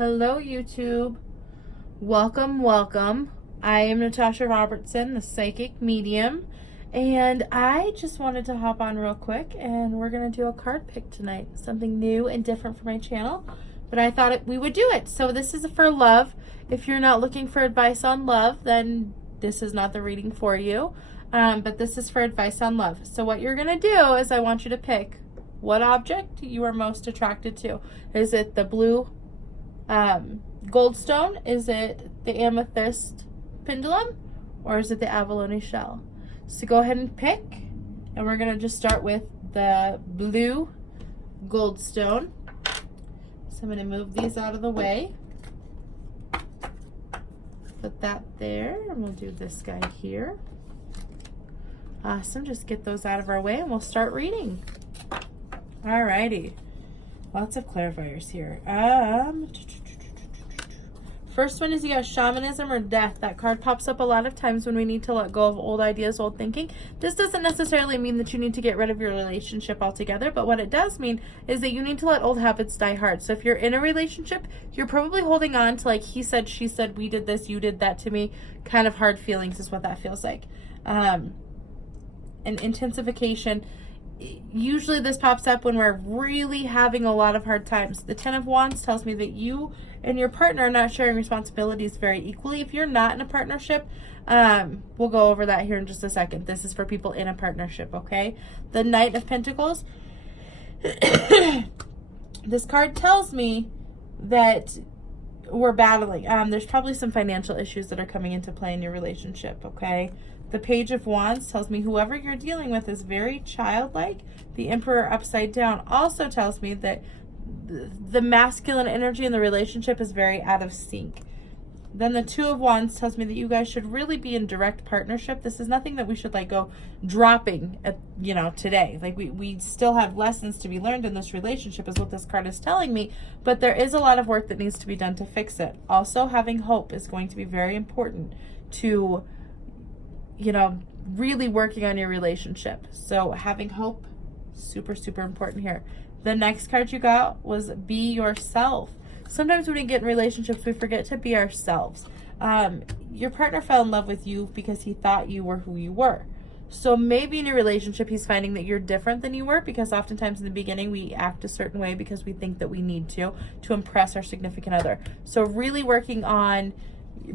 Hello, YouTube. Welcome. I am Natasha Robertson, the Psychic Medium, and I just wanted to hop on real quick, and we're going to do a card pick tonight. Something new and different for my channel, but I thought we would do it. So this is for love. If you're not looking for advice on love, then this is not the reading for you, but this is for advice on love. So what you're going to do is I want you to pick what object you are most attracted to. Is it the blue goldstone? Is it the amethyst pendulum? Or is it the abalone shell? So go ahead and pick, and we're going to just start with the blue goldstone. So I'm going to move these out of the way. Put that there, and we'll do this guy here. Awesome. Just get those out of our way, and we'll start reading. Alrighty. Lots of clarifiers here. First one is you got shamanism or death. That card pops up a lot of times when we need to let go of old ideas, old thinking. This doesn't necessarily mean that you need to get rid of your relationship altogether, but what it does mean is that you need to let old habits die hard. So if you're in a relationship, you're probably holding on to like he said, she said, we did this, you did that to me, kind of hard feelings is what that feels like. An intensification. Usually this pops up when we're really having a lot of hard times. The Ten of Wands tells me that you and your partner are not sharing responsibilities very equally. If you're not in a partnership, we'll go over that here in just a second. This is for people in a partnership, okay? The Knight of Pentacles. This card tells me that we're battling. There's probably some financial issues that are coming into play in your relationship, okay? The Page of Wands tells me whoever you're dealing with is very childlike. The Emperor upside down also tells me that the masculine energy in the relationship is very out of sync. Then the Two of Wands tells me that you guys should really be in direct partnership. This is nothing that we should like go dropping at, today. Like we still have lessons to be learned in this relationship is what this card is telling me, but there is a lot of work that needs to be done to fix it. Also, having hope is going to be very important to really working on your relationship. So having hope, super, super important here. The next card you got was be yourself. Sometimes when we get in relationships, we forget to be ourselves. Your partner fell in love with you because he thought you were who you were. So maybe in your relationship, he's finding that you're different than you were because oftentimes in the beginning, we act a certain way because we think that we need to impress our significant other. So really working on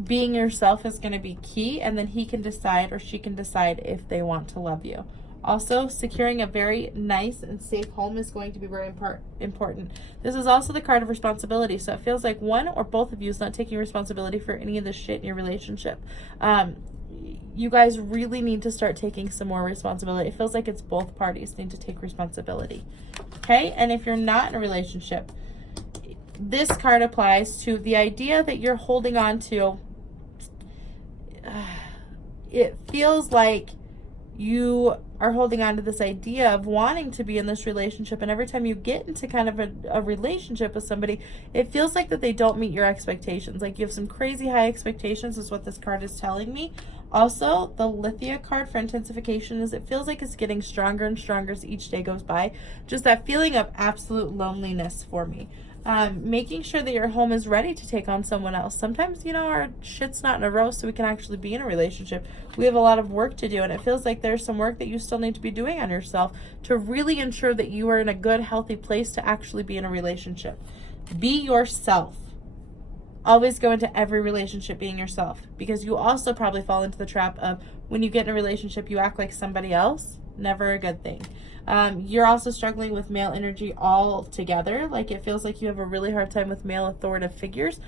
being yourself is going to be key, and then he can decide or she can decide if they want to love you. Also, securing a very nice and safe home is going to be very important. This is also the card of responsibility, so it feels like one or both of you is not taking responsibility for any of this shit in your relationship. You guys really need to start taking some more responsibility. It feels like it's both parties need to take responsibility. Okay, and if you're not in a relationship, this card applies to the idea that you're holding on to. It feels like you are holding on to this idea of wanting to be in this relationship, and every time you get into kind of a relationship with somebody, it feels like that they don't meet your expectations. Like you have some crazy high expectations is what this card is telling me. Also, the Lithia card for intensification is it feels like it's getting stronger and stronger as each day goes by. Just that feeling of absolute loneliness for me. Making sure that your home is ready to take on someone else. Sometimes, our shit's not in a row so we can actually be in a relationship. We have a lot of work to do, and it feels like there's some work that you still need to be doing on yourself to really ensure that you are in a good, healthy place to actually be in a relationship. Be yourself. Always go into every relationship being yourself, because you also probably fall into the trap of when you get in a relationship, you act like somebody else. Never a good thing. You're also struggling with male energy altogether. Like it feels like you have a really hard time with male authoritative figures.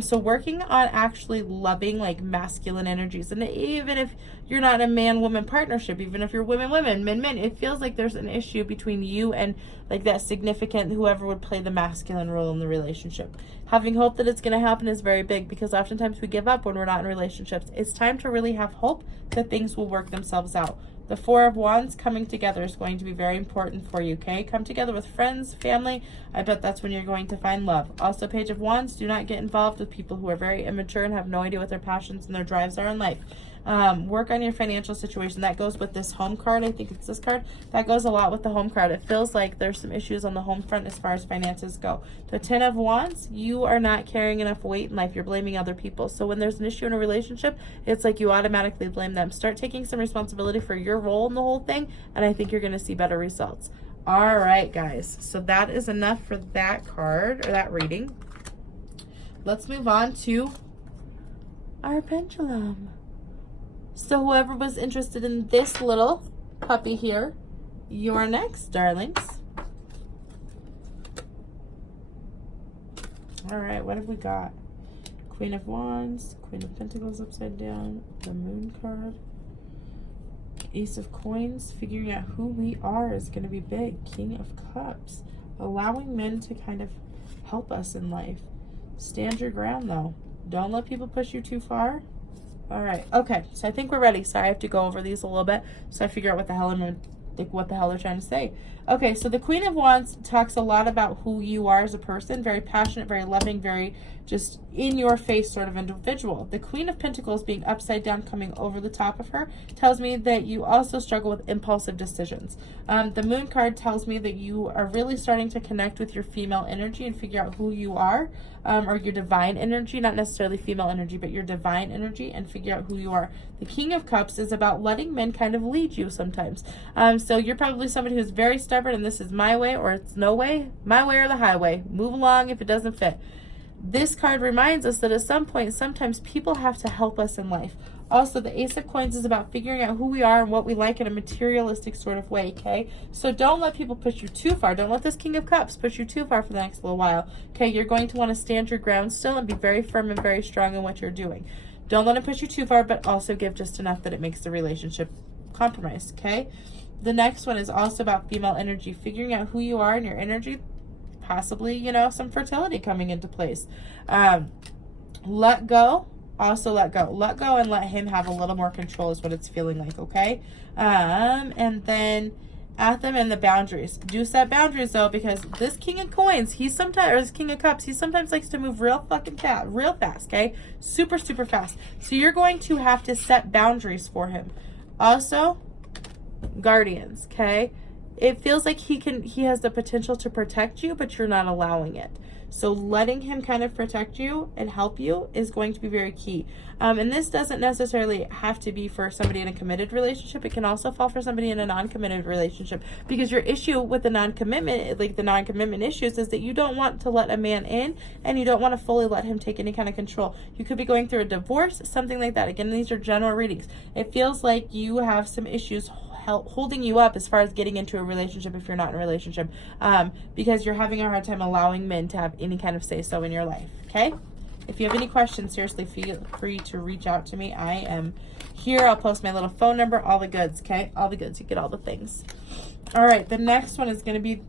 So working on actually loving like masculine energies. And even if you're not in a man-woman partnership, even if you're women, men, it feels like there's an issue between you and like that significant whoever would play the masculine role in the relationship. Having hope that it's going to happen is very big, because oftentimes we give up when we're not in relationships. It's time to really have hope that things will work themselves out. The Four of Wands coming together is going to be very important for you, okay? Come together with friends, family. I bet that's when you're going to find love. Also, Page of Wands, do not get involved with people who are very immature and have no idea what their passions and their drives are in life. Work on your financial situation. That goes with this home card. I think it's this card. That goes a lot with the home card. It feels like there's some issues on the home front as far as finances go. The 10 of Wands, you are not carrying enough weight in life. You're blaming other people. So when there's an issue in a relationship, it's like you automatically blame them. Start taking some responsibility for your role in the whole thing, and I think you're going to see better results. All right, guys. So that is enough for that card, or that reading. Let's move on to our pendulum. So whoever was interested in this little puppy here, you're next, darlings. All right, what have we got? Queen of Wands, Queen of Pentacles upside down, the Moon card, Ace of Coins. Figuring out who we are is going to be big. King of Cups, allowing men to kind of help us in life. Stand your ground, though. Don't let people push you too far. All right. Okay. So I think we're ready. Sorry, I have to go over these a little bit so I figure out what the hell they're trying to say. Okay. So the Queen of Wands talks a lot about who you are as a person. Very passionate, very loving, very just in your face sort of individual. The Queen of Pentacles being upside down, coming over the top of her, tells me that you also struggle with impulsive decisions. The Moon card tells me that you are really starting to connect with your female energy and figure out who you are, or your divine energy, not necessarily female energy, but your divine energy, and figure out who you are. The King of Cups is about letting men kind of lead you sometimes. So you're probably somebody who's very stubborn and this is my way or it's no way, my way or the highway. Move along if it doesn't fit. This card reminds us that at some point, sometimes people have to help us in life. Also, the Ace of Coins is about figuring out who we are and what we like in a materialistic sort of way, okay? So don't let people push you too far. Don't let this King of Cups push you too far for the next little while, okay? You're going to want to stand your ground still and be very firm and very strong in what you're doing. Don't let it push you too far, but also give just enough that it makes the relationship compromised, okay? The next one is also about female energy, figuring out who you are and your energy, possibly, you know, some fertility coming into place. Let go. Also let go. Let go and let him have a little more control is what it's feeling like, okay? And then at them and the boundaries. Do set boundaries, though, because this King of Coins, he's sometimes, or this King of Cups, he sometimes likes to move real fast, okay? Super, super fast. So you're going to have to set boundaries for him. Also, guardians, okay? It feels like he has the potential to protect you, but you're not allowing it. So letting him kind of protect you and help you is going to be very key. And this doesn't necessarily have to be for somebody in a committed relationship. It can also fall for somebody in a non-committed relationship, because your issue with the non-commitment, like the non-commitment issues, is that you don't want to let a man in and you don't want to fully let him take any kind of control. You could be going through a divorce, something like that. Again, these are general readings. It feels like you have some issues holding you up as far as getting into a relationship if you're not in a relationship, because you're having a hard time allowing men to have any kind of say-so in your life, okay? If you have any questions, seriously, feel free to reach out to me. I am here. I'll post my little phone number, all the goods, okay? All the goods. You get all the things. All right, the next one is going to be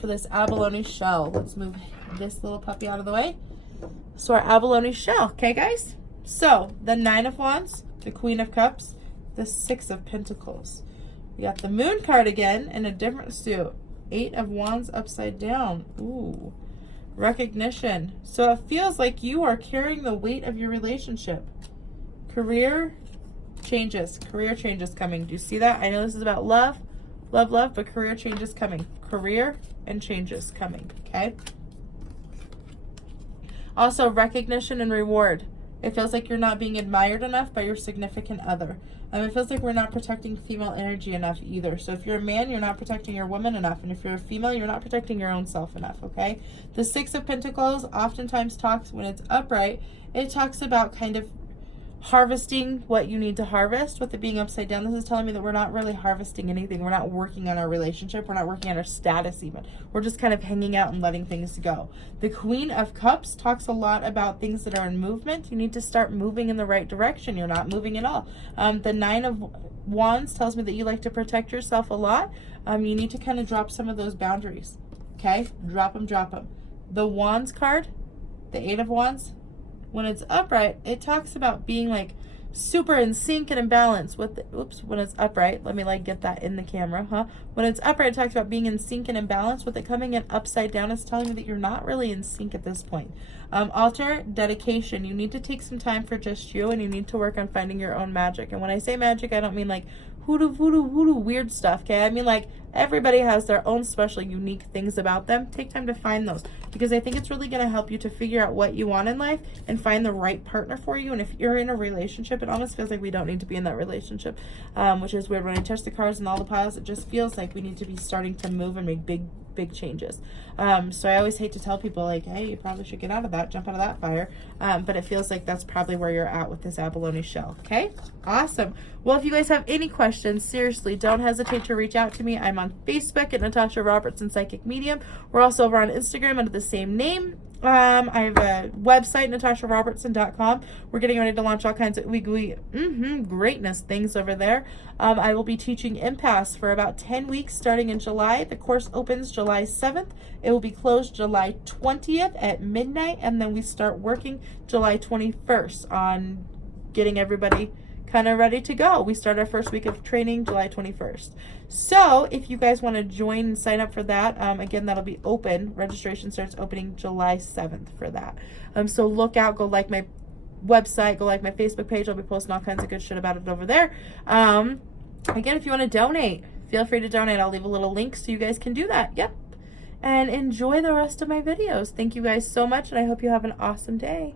for this abalone shell. Let's move this little puppy out of the way. So our abalone shell, okay, guys? So the 9 of Wands, the Queen of Cups, the 6 of Pentacles. We got the Moon card again in a different suit. 8 of Wands upside down. Ooh. Recognition. So it feels like you are carrying the weight of your relationship. Career changes. Career changes coming. Do you see that? I know this is about love, but career changes coming. Career and changes coming, okay? Also, recognition and reward. It feels like you're not being admired enough by your significant other. It feels like we're not protecting female energy enough either. So if you're a man, you're not protecting your woman enough. And if you're a female, you're not protecting your own self enough, okay? The 6 of Pentacles oftentimes talks, when it's upright, it talks about kind of harvesting what you need to harvest. With it being upside down, this is telling me that we're not really harvesting anything. We're not working on our relationship. We're not working on our status even. We're just kind of hanging out and letting things go. The Queen of Cups talks a lot about things that are in movement. You need to start moving in the right direction. You're not moving at all. The 9 of Wands tells me that you like to protect yourself a lot. You need to kind of drop some of those boundaries, okay? Drop them, drop them. The Wands card, the 8 of Wands, when it's upright, it talks about being like super in sync and in balance with the, when it's upright, let me like get that in the camera, when it's upright, it talks about being in sync and in balance. With it coming in upside down, it's telling me that you're not really in sync at this point. Altar, dedication. You need to take some time for just you, and you need to work on finding your own magic. And when I say magic, I don't mean like hoodoo, voodoo, voodoo, weird stuff, okay? I mean like everybody has their own special, unique things about them. Take time to find those, because I think it's really going to help you to figure out what you want in life and find the right partner for you. And if you're in a relationship, it almost feels like we don't need to be in that relationship, which is weird. When I touch the cards and all the piles, it just feels like we need to be starting to move and make big changes. So I always hate to tell people like, hey, you probably should get out of that, jump out of that fire. But it feels like that's probably where you're at with this abalone shell. Okay, awesome. Well, if you guys have any questions, seriously, don't hesitate to reach out to me. I'm on Facebook at Natasha Robertson-Psychic Medium. We're also over on Instagram under the same name. I have a website, natasharobertson.com. We're getting ready to launch all kinds of greatness things over there. I will be teaching Impasse for about 10 weeks starting in July. The course opens July 7th. It will be closed July 20th at midnight, and then we start working July 21st on getting everybody kind of ready to go. We start our first week of training July 21st. So if you guys want to join and sign up for that, again, that'll be open. Registration starts opening July 7th for that. So look out, go like my website, go like my Facebook page. I'll be posting all kinds of good shit about it over there. Again, if you want to donate, feel free to donate. I'll leave a little link so you guys can do that. Yep. And enjoy the rest of my videos. Thank you guys so much, and I hope you have an awesome day.